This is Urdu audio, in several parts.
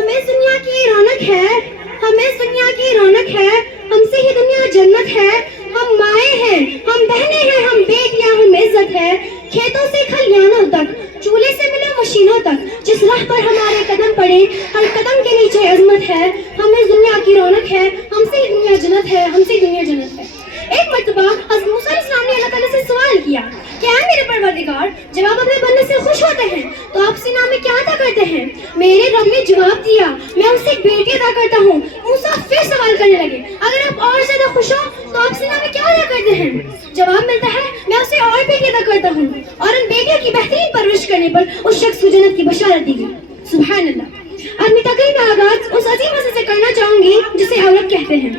ہم اس دنیا کی رونق ہے، ہم اس دنیا کی رونق ہے، ہم سے ہی دنیا جنت ہے، ہم مائیں ہیں، ہم بہنیں ہیں، ہم بیٹیاں، ہم عزت ہے، کھیتوں سے کھلیانوں تک، چولہے سے ملے مشینوں تک، جس راہ پر ہمارے قدم پڑے ہر قدم کے نیچے عظمت ہے، ہم اس دنیا کی رونق ہے، ہم سے ہی دنیا جنت ہے، ہم سے ہی دنیا جنت ہے۔ ایک مرتبہ حضرت موسیٰ علیہ السلام نے اللہ تعالیٰ سے سوال کیا کہ اے میرے پروردگار، جب آپ اپنے بندے سے خوش ہوتے ہیں تو آپ سینا میں کیا عطا کرتے ہیں؟ میرے رب نے جواب دیا، میں اسے ایک بیٹی عطا کرتا ہوں۔ موسیٰ پھر سوال کرنے لگے، اگر آپ اور زیادہ خوش ہو تو آپ سینا میں کیا عطا کرتے ہیں؟ جواب ملتا ہے، میں اسے اور بیٹی عطا کرتا ہوں، اور ان بیٹیوں کی بہترین پرورش کرنے پر اس شخص کو جنت کی بشارت دی گئی۔ سبحان اللہ۔ اپنی تقریر کا آغاز اس عظیم حصے سے کرنا چاہوں گی جسے عورت کہتے ہیں۔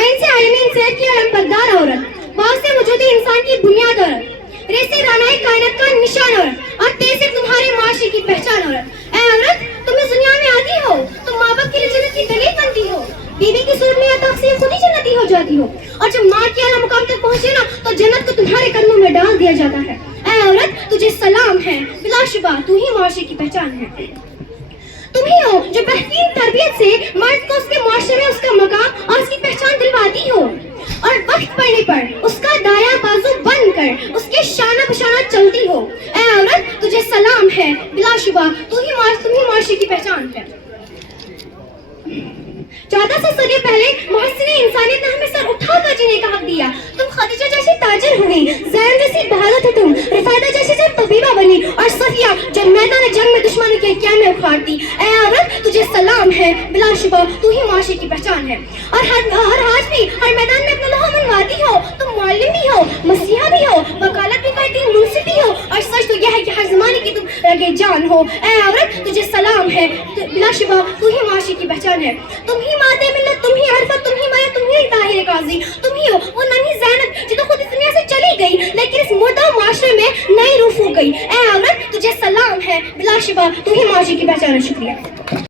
عین سے عالمین صحت کی علمبردار عورت، با سے وجود انسان کی بنیاد عورت، رے سے دانائے کائنات کا نشان عورت، اور تے سے تمہارے معاشرے کی پہچان عورت۔ اے عورت، تم اس دنیا میں آتی ہو، تم ماں باپ کے لیے جنت کی دلیل بنتی ہو، بیوی کی صورت میں یا تقسیم خود ہی جنتی ہو جاتی ہو، اور جب ماں کے اعلیٰ مقام تک پہنچے نا تو جنت کو تمہارے قدموں میں ڈال دیا جاتا ہے۔ اے عورت، تجھے سلام ہے، بلا شبہ تو ہی معاشرے کی پہچان ہے۔ تم ہی ہو جو بہترین تربیت سے مرد کو اس کے معاشرے میں اس کا مقام اور اس کی پہچان دلواتی ہو، اور وقت پڑنے پر اس کا دایاں بازو بن کر اس کے شانہ بشانہ چلتی ہو۔ اے عورت، تجھے سلام ہے، بلا شبہ تم ہی معاشرے کی پہچان ہے۔ 1400 صدی پہلے محسن انسانیت نے ہمیں سر اٹھا کر جینے کا حق دیا۔ تم خدیجہ جیسی تاجر ہوئی، زینب جیسی بہادر تھی تم، رفایدہ جیسی جب طبیبہ بنی، اور صفیہ جو میدان جنگ میں دشمنوں کے قیامے اکھاڑتی۔ اے عورت، تجھے سلام ہے، بلا شبہ تو ہی معاشرے کی پہچان ہے۔ اور ہر آج بھی ہر میدان میں اپنا لوہا منواتی ہو، تم معلم بھی ہو، مسیحا بھی ہو، وکالت بھی کرتی، منصف بھی ہو، اور سچ تو یہ ہے کہ ہر زمانے کی تم رگے جان ہو۔ اے عورت، تجھے سلام ہے، بلا شبہ تو ہی معاشرے کی پہچان ہے۔ تم ہی مادے ملت، تم ہی عرفت، تم ہی مایا، تم ہی طاہر قاضی، تم ہی ہو وہ ننھی زینب جو تو خود اس دنیا سے چلی گئی لیکن اس مردہ معاشرے میں نئی روح ہو گئی۔ اے عورت، تجھے سلام ہے، بلا شبہ تو ہی معاشرے کی پہچان ہے۔ شکریہ۔